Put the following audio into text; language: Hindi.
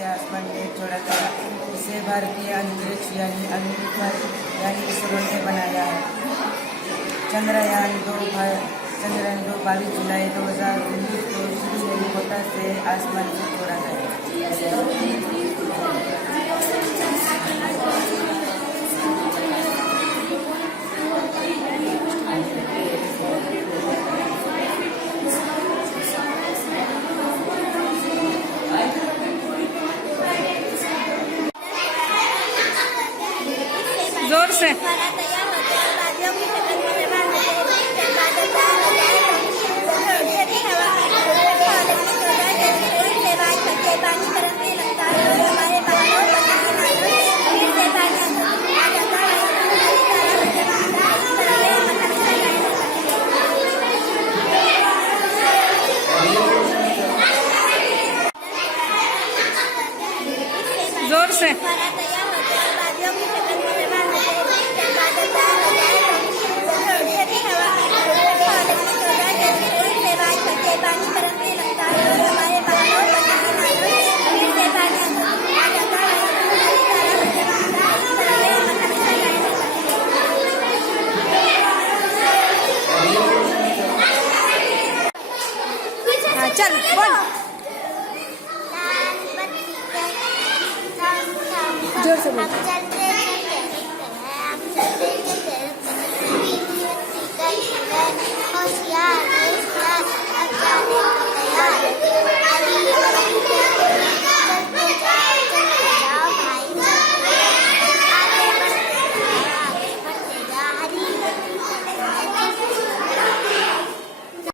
से आसमान में छोड़ा गया। इसे भारतीय अंतरिक्ष यानी इसरो ने बनाया है। चंद्रयान 2 22 जुलाई 2019 को श्रीहरिकोटा से आसमान में छोड़ा गया। जोर से जोर से चल बोल जोर से बोल।